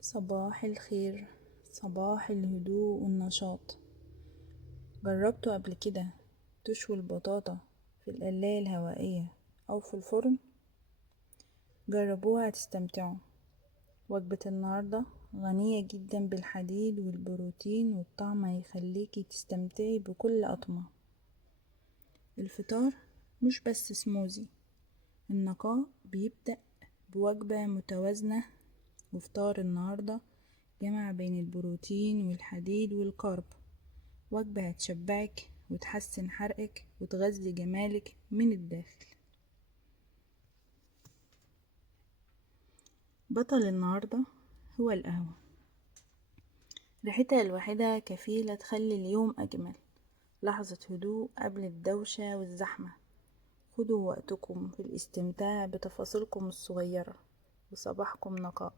صباح الخير، صباح الهدوء والنشاط. جربتوا قبل كده تشوي البطاطا في القلاية الهوائية أو في الفرن؟ جربوها هتستمتعوا. وجبة النهاردة غنية جدا بالحديد والبروتين، والطعم هيخليكي تستمتعي بكل قطمة. الفطار مش بس سموزي، النقاء بيبدأ بوجبة متوازنة. وفطار النهاردة جمع بين البروتين والحديد والكارب، وجبة هتشبعك وتحسن حرقك وتغذي جمالك من الداخل. بطل النهاردة هو القهوة، ريحتها الواحدة كفيلة تخلي اليوم أجمل. لحظة هدوء قبل الدوشة والزحمة. خدوا وقتكم في الاستمتاع بتفاصيلكم الصغيرة، وصباحكم نقاء.